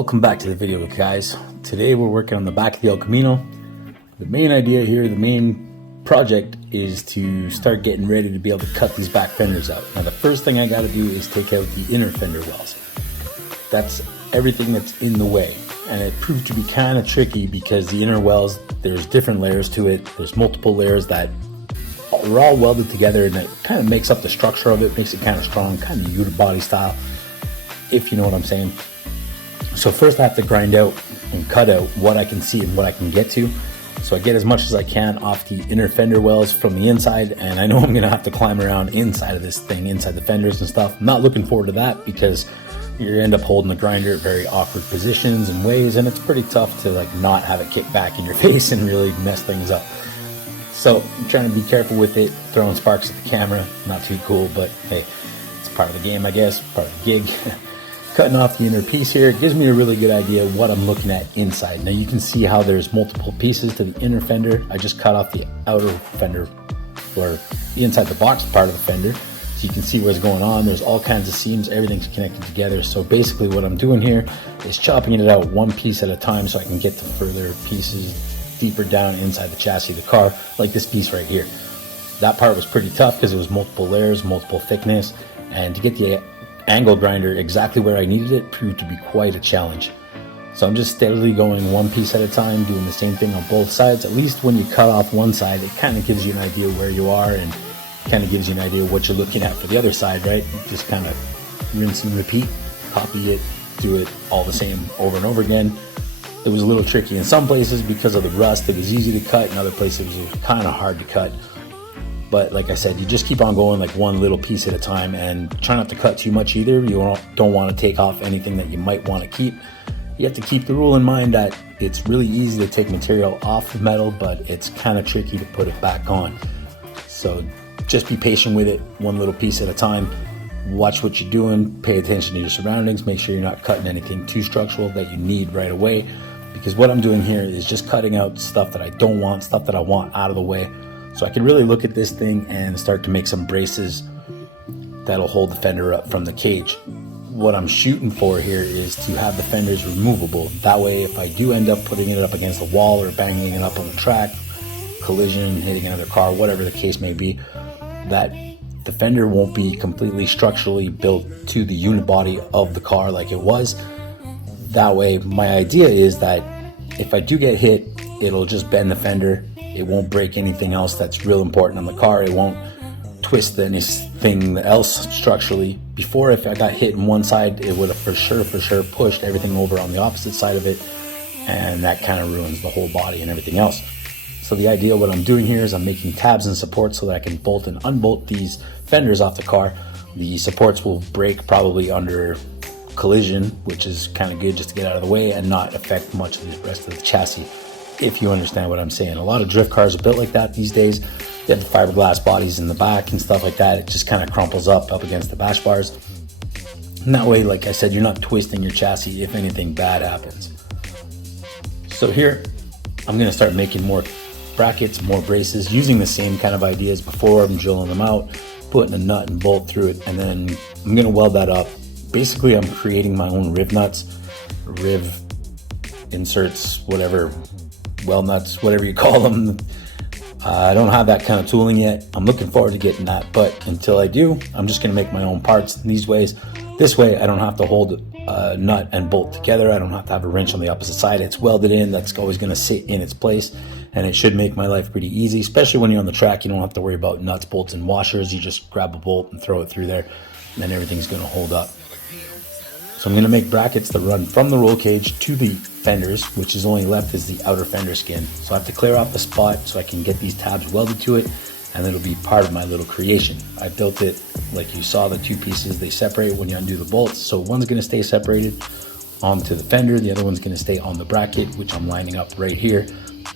Welcome back to the video, guys. Today we're working on the back of the ElCamino. The main idea here, the main project, is to start getting ready to be able to cut these back fenders out. Now the first thing I got to do is take out the inner fender wells. That's everything that's in the way, and it proved to be kind of tricky because the inner wells, there's different layers to it. There's multiple layers that are all welded together, and it kind of makes up the structure of it, makes it kind of strong, kind of unibody style, if you know what I'm saying. So first I have to grind out and cut out what I can see and what I can get to. So I get as much as I can off the inner fender wells from the inside, and I know I'm gonna have to climb around inside of this thing, inside the fenders and stuff. I'm not looking forward to that because you end up holding the grinder at very awkward positions and ways, and it's pretty tough to like not have it kick back in your face and really mess things up. So I'm trying to be careful with it, throwing sparks at the camera, not too cool, but hey, it's part of the game, I guess, part of the gig. Cutting off the inner piece here, it gives me a really good idea of what I'm looking at inside. Now you can see how there's multiple pieces to the inner fender. I just cut off the outer fender, or the inside the box part of the fender, so you can see what's going on. There's all kinds of seams, everything's connected together. So basically what I'm doing here is chopping it out one piece at a time so I can get to further pieces deeper down inside the chassis of the car, like this piece right here. That part was pretty tough because it was multiple layers, multiple thickness, and to get the angle grinder exactly where I needed it proved to be quite a challenge. So I'm just steadily going one piece at a time, doing the same thing on both sides. At least when you cut off one side, it kind of gives you an idea where you are, and kind of gives you an idea what you're looking at for the other side, right? Just kind of rinse and repeat, copy it, do it all the same over and over again. It was a little tricky in some places because of the rust. It was easy to cut. In other places it was kind of hard to cut. But like I said, you just keep on going like one little piece at a time, and try not to cut too much either. You don't want to take off anything that you might want to keep. You have to keep the rule in mind that it's really easy to take material off the metal, but it's kind of tricky to put it back on. So just be patient with it, one little piece at a time. Watch what you're doing, pay attention to your surroundings, make sure you're not cutting anything too structural that you need right away. Because what I'm doing here is just cutting out stuff that I don't want, stuff that I want out of the way. So I can really look at this thing and start to make some braces that'll hold the fender up from the cage. What I'm shooting for here is to have the fenders removable. That way, if I do end up putting it up against the wall or banging it up on the track, collision, hitting another car, whatever the case may be, that the fender won't be completely structurally built to the unibody of the car like it was. That way, my idea is that if I do get hit, it'll just bend the fender. It won't break anything else that's real important on the car. It won't twist anything else structurally. Before, if I got hit in one side, it would have for sure pushed everything over on the opposite side of it, and that kind of ruins the whole body and everything else. So the idea, what I'm doing here is I'm making tabs and supports so that I can bolt and unbolt these fenders off the car. The supports will break probably under collision, which is kind of good just to get out of the way and not affect much of the rest of the chassis, if you understand what I'm saying. A lot of drift cars are built like that these days. They have the fiberglass bodies in the back and stuff like that. It just kind of crumples up against the bash bars. And that way, like I said, you're not twisting your chassis if anything bad happens. So here, I'm gonna start making more brackets, more braces, using the same kind of ideas before. I'm drilling them out, putting a nut and bolt through it, and then I'm gonna weld that up. Basically, I'm creating my own riv nuts, riv inserts, whatever, weld nuts, whatever you call them. I don't have that kind of tooling yet. I'm looking forward to getting that, but until I do, I'm just gonna make my own parts these ways. This way, I don't have to hold a nut and bolt together. I don't have to have a wrench on the opposite side. It's welded in. That's always gonna sit in its place, and it should make my life pretty easy, especially when you're on the track. You don't have to worry about nuts, bolts, and washers. You just grab a bolt and throw it through there, and then everything's gonna hold up. So I'm going to make brackets that run from the roll cage to the fenders, which is only left is the outer fender skin. So I have to clear off the spot so I can get these tabs welded to it, and it'll be part of my little creation. I built it like you saw, the two pieces, they separate when you undo the bolts. So one's going to stay separated onto the fender, the other one's going to stay on the bracket, which I'm lining up right here,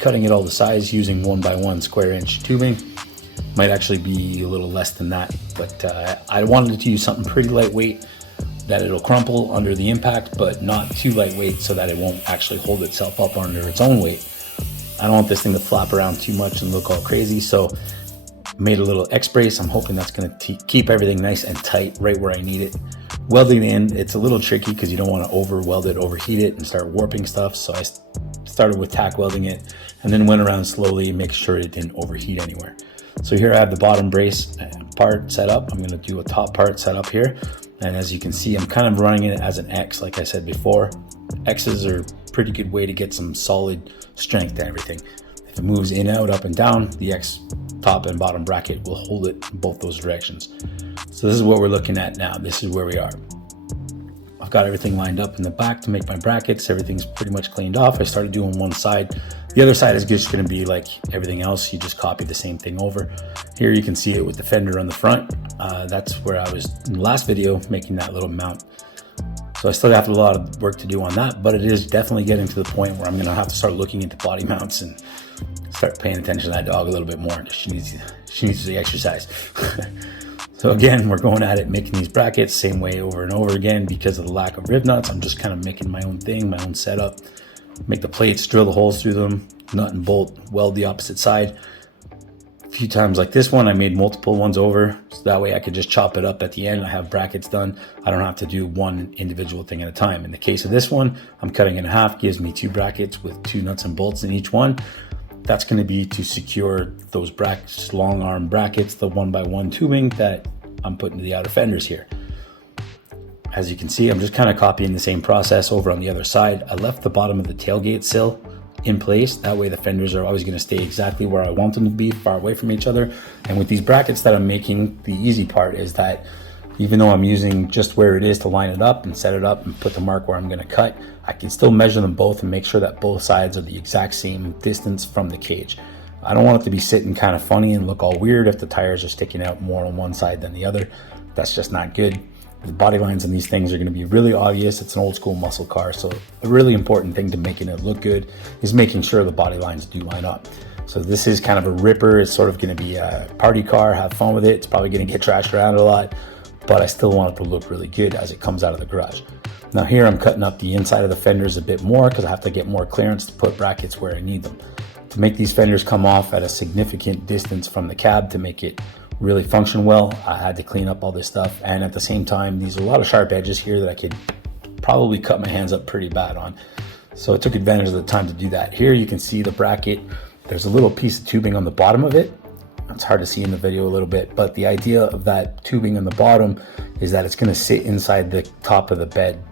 cutting it all to size using 1x1 square inch tubing. Might actually be a little less than that, but I wanted to use something pretty lightweight, that it'll crumple under the impact, but not too lightweight so that it won't actually hold itself up under its own weight. I don't want this thing to flap around too much and look all crazy, so made a little X brace. I'm hoping that's going to keep everything nice and tight right where I need it. Welding in, it's a little tricky because you don't want to over weld it, overheat it, and start warping stuff. So I started with tack welding it and then went around slowly, make sure it didn't overheat anywhere. So here I have the bottom brace part set up. I'm going to do a top part set up here. And as you can see, I'm kind of running it as an X, like I said before. X's are a pretty good way to get some solid strength to everything. If it moves in, out, up, and down, the X top and bottom bracket will hold it in both those directions. So this is what we're looking at now. This is where we are. I've got everything lined up in the back to make my brackets. Everything's pretty much cleaned off. I started doing one side. The other side is just going to be like everything else. You just copy the same thing over. Here you can see it with the fender on the front. That's where I was in the last video, making that little mount. So I still have a lot of work to do on that, but it is definitely getting to the point where I'm going to have to start looking into body mounts and start paying attention to that dog a little bit more. She needs the exercise. So again, we're going at it, making these brackets same way over and over again. Because of the lack of rib nuts, I'm just kind of making my own thing, my own setup. Make the plates, drill the holes through them, nut and bolt, weld the opposite side. A few times like this one, I made multiple ones over, so that way I could just chop it up at the end. I have brackets done. I don't have to do one individual thing at a time. In the case of this one, I'm cutting in half, gives me 2 brackets with 2 nuts and bolts in each one. That's going to be to secure those brackets, long arm brackets, the 1x1 tubing that I'm putting to the outer fenders here. As you can see, I'm just kind of copying the same process over on the other side. I left the bottom of the tailgate sill in place. That way the fenders are always going to stay exactly where I want them to be, far away from each other. And with these brackets that I'm making, the easy part is that even though I'm using just where it is to line it up and set it up and put the mark where I'm going to cut, I can still measure them both and make sure that both sides are the exact same distance from the cage. I don't want it to be sitting kind of funny and look all weird if the tires are sticking out more on one side than the other. That's just not good. The body lines on these things are going to be really obvious. It's an old school muscle car, so a really important thing to making it look good is making sure the body lines do line up. So this is kind of a ripper. It's sort of going to be a party car. Have fun with it. It's probably going to get trashed around a lot, but I still want it to look really good as it comes out of the garage. Now here I'm cutting up the inside of the fenders a bit more because I have to get more clearance to put brackets where I need them. To make these fenders come off at a significant distance from the cab to make it really function well, I had to clean up all this stuff. And at the same time, these are a lot of sharp edges here that I could probably cut my hands up pretty bad on. So I took advantage of the time to do that. Here you can see the bracket. There's a little piece of tubing on the bottom of it. It's hard to see in the video a little bit, but the idea of that tubing on the bottom is that it's going to sit inside the top of the bed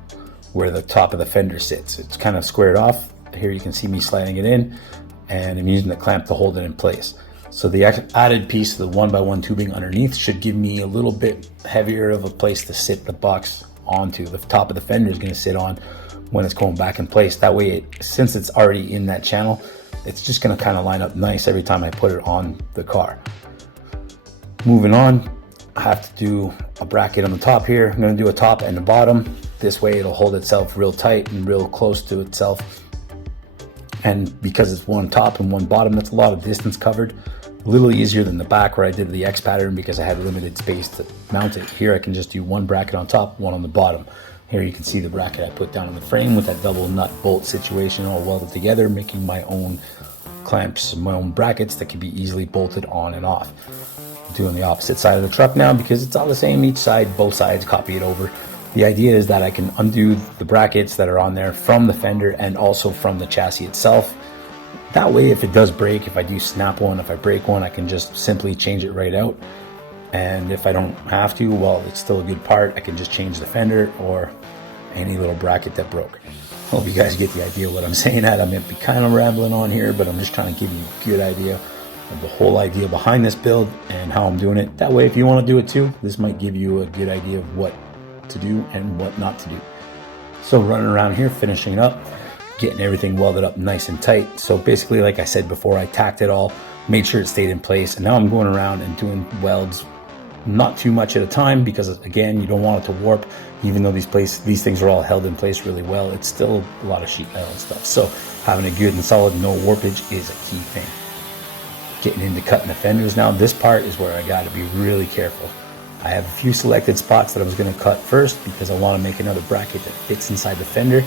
where the top of the fender sits. It's kind of squared off. Here you can see me sliding it in, and I'm using the clamp to hold it in place. So the added piece of the 1x1 tubing underneath should give me a little bit heavier of a place to sit the box onto. The top of the fender is going to sit on when it's going back in place. That way, since it's already in that channel, it's just going to kind of line up nice every time I put it on the car. Moving on, I have to do a bracket on the top here. I'm going to do a top and a bottom. This way it'll hold itself real tight and real close to itself. And because it's one top and one bottom, that's a lot of distance covered. A little easier than the back where I did the X pattern because I had limited space to mount it. Here I can just do one bracket on top, one on the bottom. Here you can see the bracket I put down in the frame with that double nut bolt situation all welded together, making my own clamps, my own brackets that can be easily bolted on and off. I'm doing the opposite side of the truck now because it's all the same each side, both sides, copy it over. The idea is that I can undo the brackets that are on there from the fender and also from the chassis itself. That way, if it does break, if I do snap one, if I break one, I can just simply change it right out. And if I don't have to, well, it's still a good part. I can just change the fender or any little bracket that broke. Hope you guys get the idea of what I'm saying at. I'm going to be kind of rambling on here, but I'm just trying to give you a good idea of the whole idea behind this build and how I'm doing it. That way, if you want to do it too, this might give you a good idea of what to do and what not to do. So running around here, finishing up, getting everything welded up nice and tight. So basically, like I said before, I tacked it all, made sure it stayed in place, and now I'm going around and doing welds not too much at a time because, again, you don't want it to warp. Even though these things are all held in place really well, it's still a lot of sheet metal and stuff. So having a good and solid no warpage is a key thing. Getting into cutting the fenders now, this part is where I got to be really careful. I have a few selected spots that I was going to cut first because I want to make another bracket that fits inside the fender.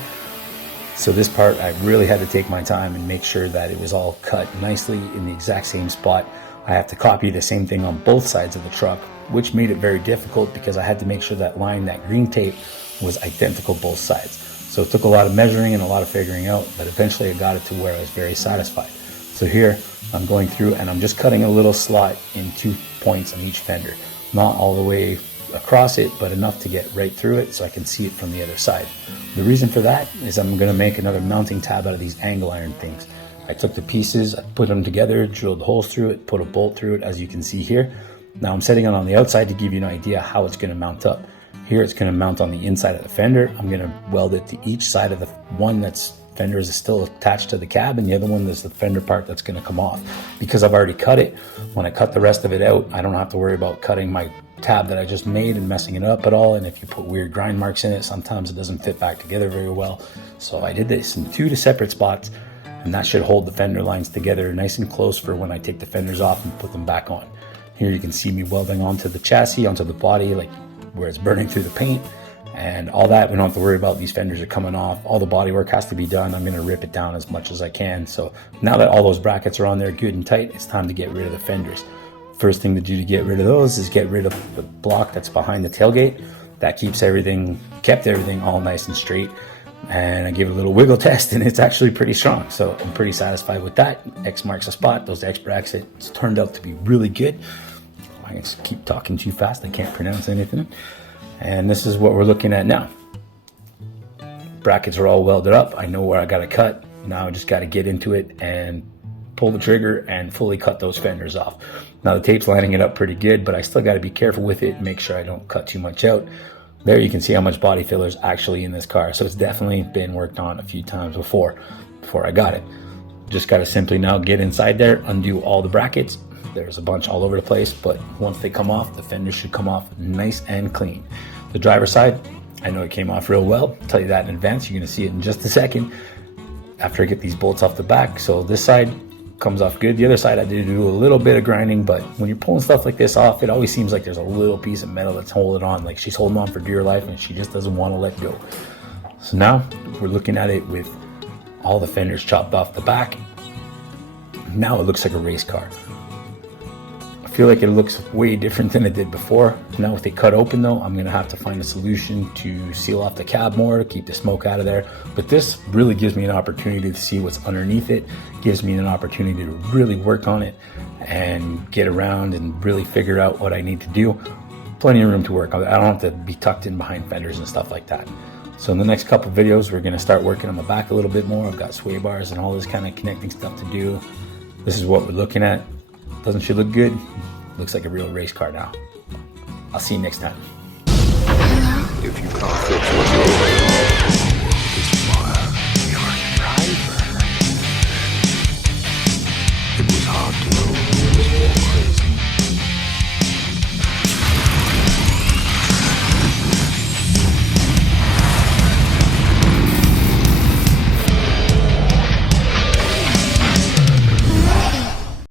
So this part, I really had to take my time and make sure that it was all cut nicely in the exact same spot I have to copy the same thing on both sides of the truck, which made it very difficult because I had to make sure that line, that green tape, was identical both sides. So it took a lot of measuring and a lot of figuring out, but eventually I got it to where I was very satisfied. So here I'm going through and I'm just cutting a little slot in 2 points on each fender. Not all the way across it, but enough to get right through it so I can see it from the other side. The reason for that is I'm going to make another mounting tab out of these angle iron things. I took the pieces, I put them together, drilled holes through it, put a bolt through it, as you can see here. Now I'm setting it on the outside to give you an idea how it's going to mount up. Here it's going to mount on the inside of the fender. I'm going to weld it to each side of the one that's fender is still attached to the cab, and the other one is the fender part that's going to come off. Because I've already cut it, when I cut the rest of it out, I don't have to worry about cutting my tab that I just made and messing it up at all. And if you put weird grind marks in it, sometimes it doesn't fit back together very well. So I did this in 2 separate spots, and that should hold the fender lines together nice and close for when I take the fenders off and put them back on. Here you can see me welding onto the chassis, onto the body, like where it's burning through the paint and all that. We don't have to worry about these fenders are coming off. All the body work has to be done. I'm going to rip it down as much as I can. So now that all those brackets are on there good and tight, it's time to get rid of the fenders. First thing to do to get rid of those is get rid of the block that's behind the tailgate. That kept everything all nice and straight. And I gave it a little wiggle test and it's actually pretty strong. So I'm pretty satisfied with that. X marks the spot. Those X brackets turned out to be really good. I just keep talking too fast. I can't pronounce anything. And this is what we're looking at now. Brackets are all welded up. I know where I got to cut. Now I just got to get into it and pull the trigger and fully cut those fenders off. Now the tape's lining it up pretty good, but I still got to be careful with it and make sure I don't cut too much out. There you can see how much body filler is actually in this car. So it's definitely been worked on a few times before I got it. Just got to simply now get inside there, undo all the brackets. There's a bunch all over the place, but once they come off, the fenders should come off nice and clean. The driver's side, I know it came off real well. I'll tell you that in advance. You're going to see it in just a second after I get these bolts off the back. So this side comes off good. The other side I did do a little bit of grinding, but when you're pulling stuff like this off, it always seems like there's a little piece of metal that's holding on, like she's holding on for dear life and she just doesn't want to let go. So now we're looking at it with all the fenders chopped off the back. Now it looks like a race car. I feel like it looks way different than it did before. Now if they cut open though, I'm going to have to find a solution to seal off the cab more, to keep the smoke out of there. But this really gives me an opportunity to see what's underneath it, gives me an opportunity to really work on it and get around and really figure out what I need to do. Plenty of room to work. I don't have to be tucked in behind fenders and stuff like that. So in the next couple of videos, we're going to start working on the back a little bit more. I've got sway bars and all this kind of connecting stuff to do. This is what we're looking at. Doesn't she look good? Looks like a real race car now. I'll see you next time. If you can't fix what you're